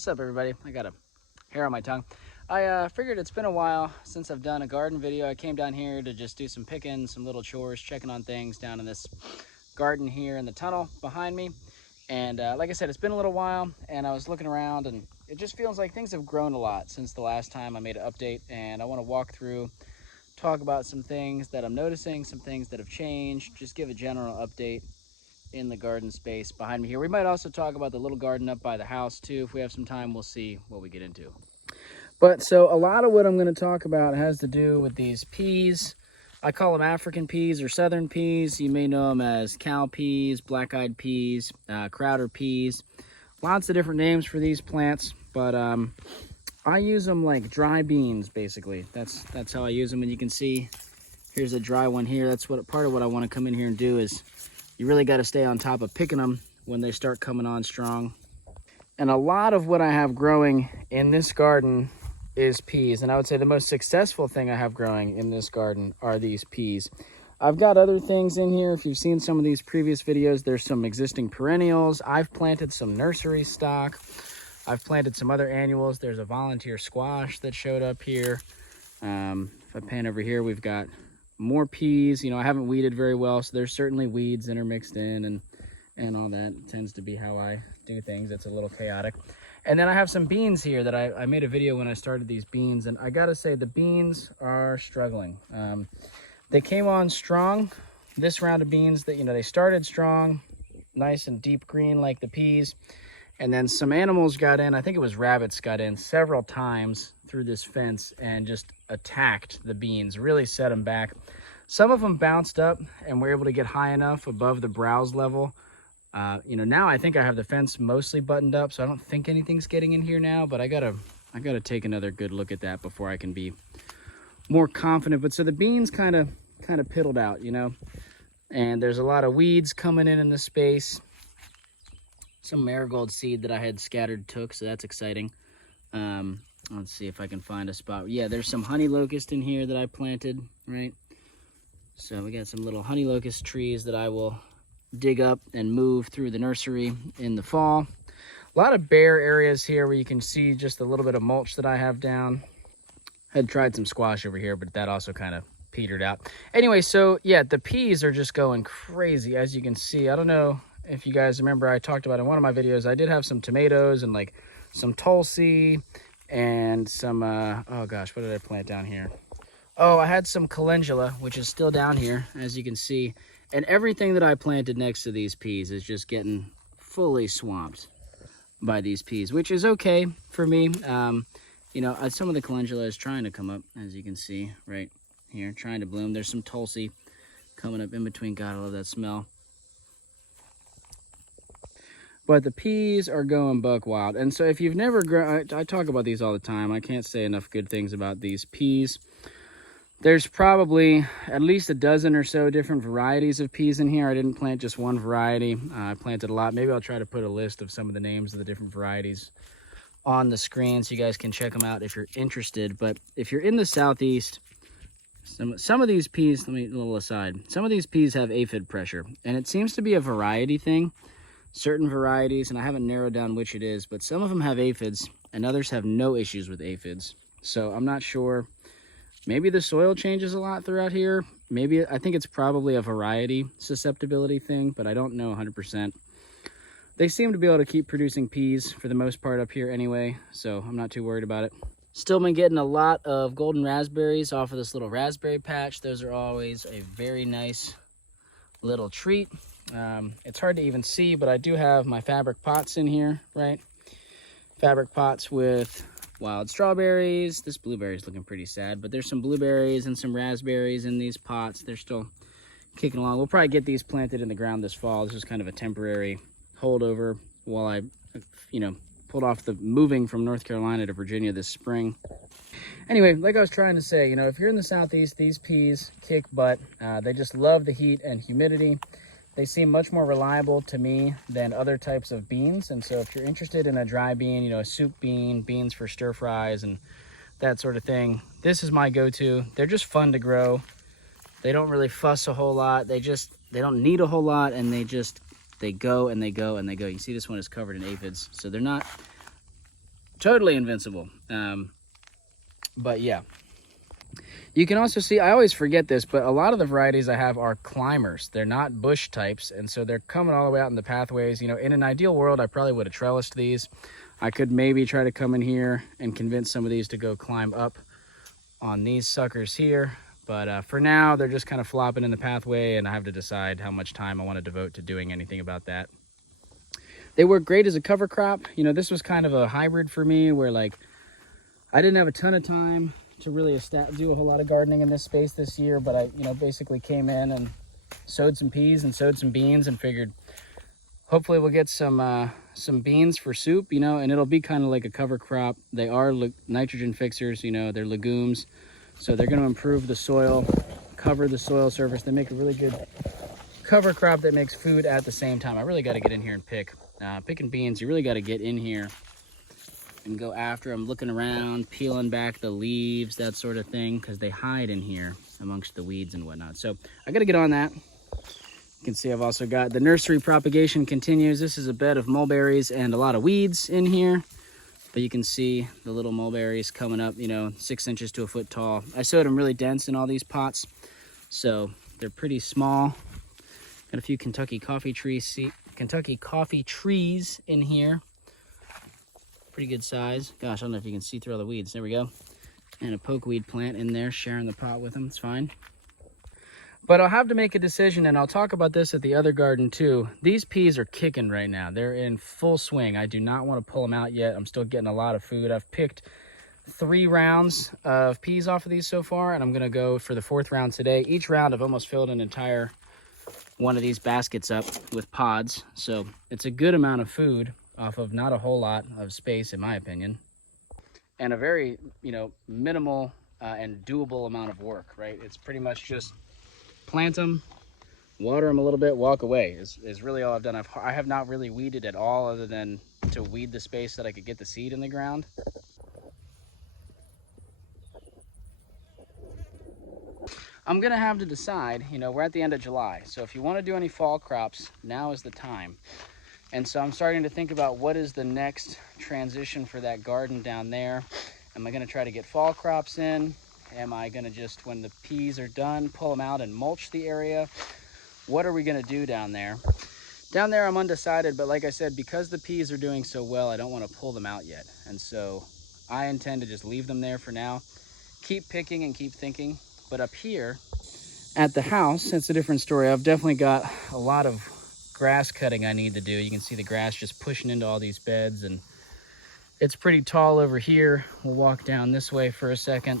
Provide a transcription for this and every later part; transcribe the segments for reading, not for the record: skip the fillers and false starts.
What's up, everybody? I got a hair on my tongue. I figured it's been a while since I've done a garden video. I came down here to just do some picking, some little chores, checking on things down in this garden here in the tunnel behind me. And like I said, it's been a little while, and I was looking around, and it just feels like things have grown a lot since the last time I made an update. And I want to walk through, talk about some things that I'm noticing, some things that have changed, just give a general update in the garden space behind me here. We might also talk about the little garden up by the house too. If we have some time, we'll see what we get into. But so a lot of what I'm going to talk about has to do with these peas. I call them African peas or southern peas. You may know them as cow peas, black-eyed peas, crowder peas. Lots of different names for these plants, but I use them like dry beans, basically. That's how I use them. And you can see here's a dry one here. That's what part of what I want to come in here and do is you really got to stay on top of picking them when they start coming on strong. And a lot of what I have growing in this garden is peas. And I would say the most successful thing I have growing in this garden are these peas. I've got other things in here. If you've seen some of these previous videos, there's some existing perennials. I've planted some nursery stock. I've planted some other annuals. There's a volunteer squash that showed up here. If I pan over here, we've got more peas. You know, I haven't weeded very well, so there's certainly weeds intermixed in and all that. It tends to be how I do things. It's a little chaotic. And then I have some beans here that I made a video when I started these beans, and I gotta say the beans are struggling. They came on strong this round of beans. That, you know, they started strong, nice and deep green like the peas, and then some animals got in. I think it was rabbits got in several times through this fence and just attacked the beans, really set them back. Some of them bounced up and were able to get high enough above the browse level. You know, now I think I have the fence mostly buttoned up, so I don't think anything's getting in here now, but I gotta take another good look at that before I can be more confident. But so the beans kind of piddled out, you know, and there's a lot of weeds coming in this space. Some marigold seed that I had scattered took, so that's exciting. Let's see if I can find a spot. Yeah, there's some honey locust in here that I planted, right? So we got some little honey locust trees that I will dig up and move through the nursery in the fall. A lot of bare areas here where you can see just a little bit of mulch that I have down. Had tried some squash over here, but that also kind of petered out. Anyway, so yeah, the peas are just going crazy, as you can see. I don't know if you guys remember, I talked about in one of my videos, I did have some tomatoes and like some tulsi and some, oh gosh, what did I plant down here? Oh, I had some calendula, which is still down here, as you can see. And everything that I planted next to these peas is just getting fully swamped by these peas, which is okay for me. You know, some of the calendula is trying to come up, as you can see right here, trying to bloom. There's some tulsi coming up in between. God, I love that smell. But the peas are going buck wild. And so if you've never grown, I talk about these all the time. I can't say enough good things about these peas. There's probably at least a dozen or so different varieties of peas in here. I didn't plant just one variety. I planted a lot. Maybe I'll try to put a list of some of the names of the different varieties on the screen so you guys can check them out if you're interested. But if you're in the Southeast, some of these peas, let me, a little aside, some of these peas have aphid pressure, and it seems to be a variety thing. Certain varieties, and I haven't narrowed down which it is, but some of them have aphids and others have no issues with aphids. So I'm not sure. Maybe the soil changes a lot throughout here. Maybe, I think it's probably a variety susceptibility thing, but I don't know 100%. They seem to be able to keep producing peas for the most part up here anyway, so I'm not too worried about it. Still been getting a lot of golden raspberries off of this little raspberry patch. Those are always a very nice little treat. It's hard to even see, but I do have my fabric pots in here, right? Fabric pots with wild strawberries. This blueberry is looking pretty sad, but there's some blueberries and some raspberries in these pots. They're still kicking along. We'll probably get these planted in the ground this fall. This is kind of a temporary holdover while I, you know, pulled off the moving from North Carolina to Virginia this spring. Anyway, like I was trying to say, you know, if you're in the Southeast, these peas kick butt. They just love the heat and humidity. They seem much more reliable to me than other types of beans. And so if you're interested in a dry bean, you know, a soup bean, beans for stir fries and that sort of thing, this is my go-to. They're just fun to grow. They don't really fuss a whole lot. They don't need a whole lot, and they go and they go and they go. You can see this one is covered in aphids. So they're not totally invincible. But yeah, you can also see, I always forget this, but a lot of the varieties I have are climbers. They're not bush types, and so they're coming all the way out in the pathways. You know, in an ideal world, I probably would have trellised these. I could maybe try to come in here and convince some of these to go climb up on these suckers here. But for now, they're just kind of flopping in the pathway, and I have to decide how much time I want to devote to doing anything about that. They work great as a cover crop. You know, this was kind of a hybrid for me where, like, I didn't have a ton of time to really do a whole lot of gardening in this space this year, but I, you know, basically came in and sowed some peas and sowed some beans and figured hopefully we'll get some beans for soup, you know, and it'll be kind of like a cover crop. They are nitrogen fixers, you know, they're legumes, so they're going to improve the soil, cover the soil surface. They make a really good cover crop that makes food at the same time. I really got to get in here and pick. Picking beans, you really got to get in here and go after them, looking around, peeling back the leaves, that sort of thing, because they hide in here amongst the weeds and whatnot. So I got to get on that. You can see I've also got the nursery propagation continues. This is a bed of mulberries and a lot of weeds in here, but you can see the little mulberries coming up, you know, 6 inches to a foot tall. I sowed them really dense in all these pots, so they're pretty small. Got a few Kentucky coffee trees in here. Pretty good size. Gosh, I don't know if you can see through all the weeds. There we go. And a pokeweed plant in there, sharing the pot with them. It's fine. But I'll have to make a decision, and I'll talk about this at the other garden too. These peas are kicking right now. They're in full swing. I do not want to pull them out yet. I'm still getting a lot of food. I've picked 3 rounds of peas off of these so far, and I'm going to go for the 4th round today. Each round I've almost filled an entire one of these baskets up with pods. So it's a good amount of food off of not a whole lot of space, in my opinion, and a very, you know, minimal and doable amount of work, right? It's pretty much just plant them, water them a little bit, walk away is really all I've done. I have not really weeded at all, other than to weed the space that I could get the seed in the ground. I'm gonna have to decide, you know, we're at the end of July, so if you want to do any fall crops, now is the time. And so I'm starting to think about what is the next transition for that garden down there. Am I going to try to get fall crops in? Am I going to just, when the peas are done, pull them out and mulch the area? What are we going to do down there? Down there I'm undecided, but like I said, because the peas are doing so well, I don't want to pull them out yet. And so I intend to just leave them there for now. Keep picking and keep thinking. But up here at the house, it's a different story. I've definitely got a lot of grass cutting I need to do. You can see the grass just pushing into all these beds, and it's pretty tall over here. We'll walk down this way for a second.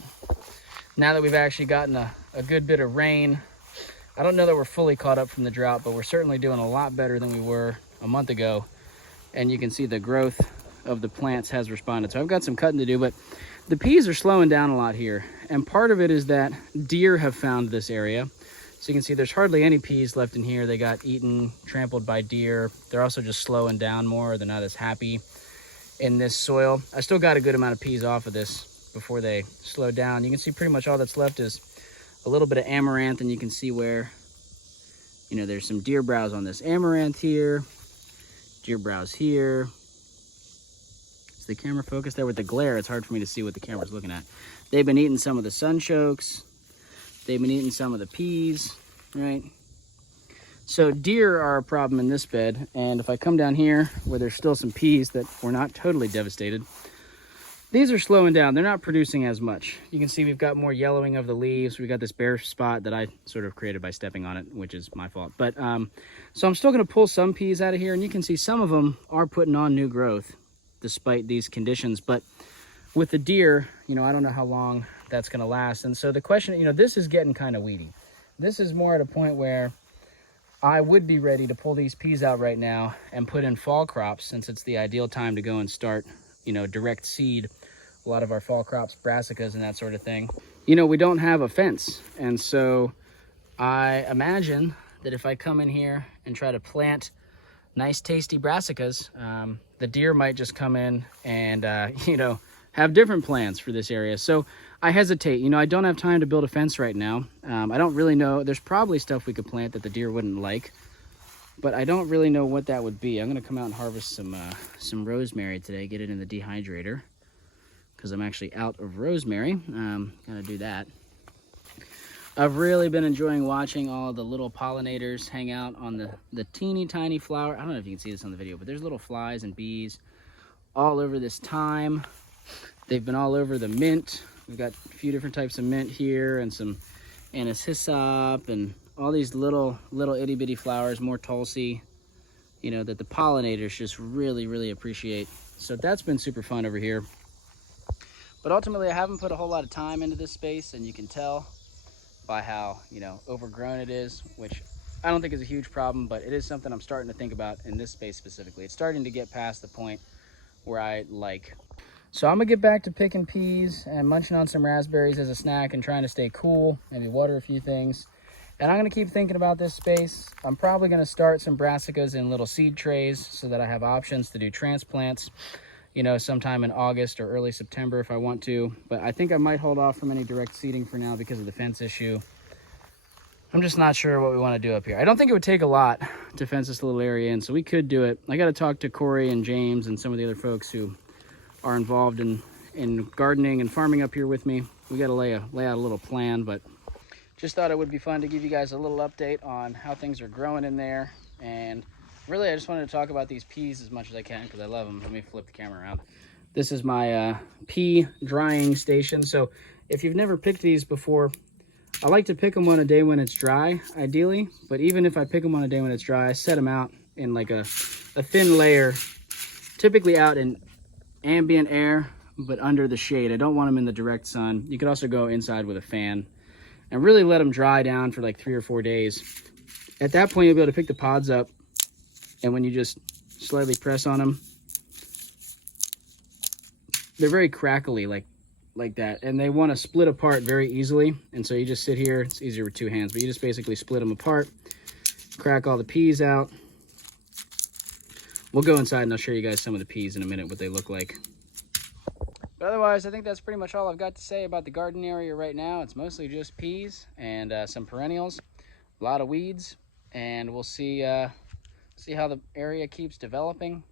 Now that we've actually gotten a good bit of rain, I don't know that we're fully caught up from the drought, but we're certainly doing a lot better than we were a month ago. And you can see the growth of the plants has responded. So I've got some cutting to do, but the peas are slowing down a lot here. And part of it is that deer have found this area. So you can see there's hardly any peas left in here. They got eaten, trampled by deer. They're also just slowing down more. They're not as happy in this soil. I still got a good amount of peas off of this before they slow down. You can see pretty much all that's left is a little bit of amaranth, and you can see where, you know, there's some deer browse on this amaranth here, deer browse here. Is the camera focused there? With the glare, it's hard for me to see what the camera's looking at. They've been eating some of the sunchokes. They've been eating some of the peas, right? So deer are a problem in this bed. And if I come down here where there's still some peas that were not totally devastated, these are slowing down. They're not producing as much. You can see we've got more yellowing of the leaves. We got this bare spot that I sort of created by stepping on it, which is my fault. But so I'm still going to pull some peas out of here, and you can see some of them are putting on new growth despite these conditions. But with the deer, you know, I don't know how long that's going to last. And so the question, you know, this is getting kind of weedy. This is more at a point where I would be ready to pull these peas out right now and put in fall crops, since it's the ideal time to go and start, you know, direct seed a lot of our fall crops, brassicas and that sort of thing. You know, we don't have a fence. And so I imagine that if I come in here and try to plant nice tasty brassicas, the deer might just come in and, you know, have different plans for this area. So I hesitate. You know, I don't have time to build a fence right now. I don't really know. There's probably stuff we could plant that the deer wouldn't like, but I don't really know what that would be. I'm going to come out and harvest some rosemary today, get it in the dehydrator. because I'm actually out of rosemary. Gotta do that. I've really been enjoying watching all the little pollinators hang out on the teeny tiny flower. I don't know if you can see this on the video, but there's little flies and bees all over this thyme. They've been all over the mint. We've got a few different types of mint here and some anise hyssop and all these little itty bitty flowers, more tulsi, you know, that the pollinators just really appreciate. So that's been super fun over here. But ultimately, I haven't put a whole lot of time into this space, and you can tell by how, you know, overgrown it is, which I don't think is a huge problem, but it is something I'm starting to think about in this space specifically. It's starting to get past the point where I like. So I'm gonna get back to picking peas and munching on some raspberries as a snack and trying to stay cool, maybe water a few things. And I'm gonna keep thinking about this space. I'm probably gonna start some brassicas in little seed trays so that I have options to do transplants, you know, sometime in August or early September if I want to. But I think I might hold off from any direct seeding for now because of the fence issue. I'm just not sure what we want to do up here. I don't think it would take a lot to fence this little area in, so we could do it. I got to talk to Corey and James and some of the other folks who are involved in gardening and farming up here with me. We got to lay out a little plan, but just thought it would be fun to give you guys a little update on how things are growing in there. And really, I just wanted to talk about these peas as much as I can because I love them. Let me flip the camera around. This is my pea drying station. So if you've never picked these before, I like to pick them on a day when it's dry, ideally. But even if I pick them on a day when it's dry, I set them out in like a thin layer, typically out in ambient air, but under the shade. I don't want them in the direct sun. You could also go inside with a fan and really let them dry down for like 3 or 4 days. At that point, you'll be able to pick the pods up, and when you just slightly press on them, they're very crackly like that, and they want to split apart very easily. And so you just sit here. It's easier with 2 hands, but you just basically split them apart, crack all the peas out. We'll go inside and I'll show you guys some of the peas in a minute, what they look like. But otherwise, I think that's pretty much all I've got to say about the garden area right now. It's mostly just peas and some perennials, a lot of weeds, and we'll see how the area keeps developing.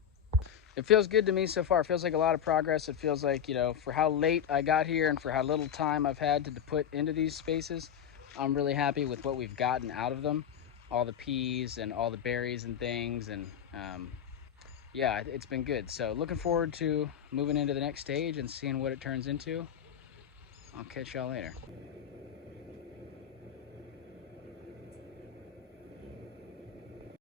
It feels good to me so far. It feels like a lot of progress. It feels like, you know, for how late I got here and for how little time I've had to put into these spaces, I'm really happy with what we've gotten out of them. All the peas and all the berries and things, and yeah, it's been good. So looking forward to moving into the next stage and seeing what it turns into. I'll catch y'all later.